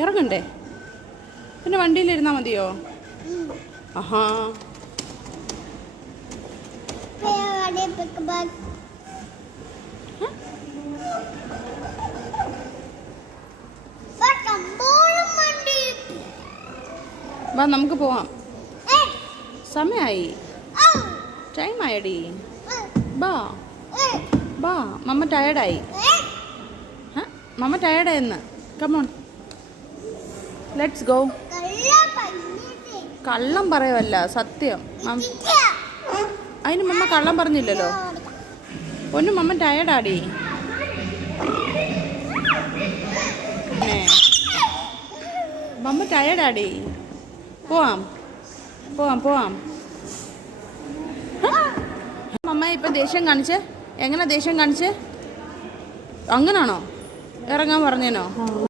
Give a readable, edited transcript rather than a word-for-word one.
ഇറങ്ങണ്ടേ? പിന്നെ വണ്ടിയിലിരുന്നാൽ മതിയോ? ആഹാ. വാ നമുക്ക് പോവാം. സമയമായി, ടൈം ആയടി. ബാ ബാ, മമ്മ ടയർഡായി. മമ്മ ടയർഡായെന്ന്. Come on, let's go. കള്ളം പറയുമല്ല, സത്യം. അതിന് മമ്മ കള്ളം പറഞ്ഞില്ലല്ലോ. ഒന്നും മമ്മ ടയർഡാടി. മമ്മ ടയർഡാടി. പോവാം പോവാം പോവാം. മമ്മ ഇപ്പം ദേഷ്യം കാണിച്ച്. എങ്ങനെ ദേഷ്യം കാണിച്ച്? അങ്ങനാണോ? ഇറങ്ങാൻ പറഞ്ഞേനോ?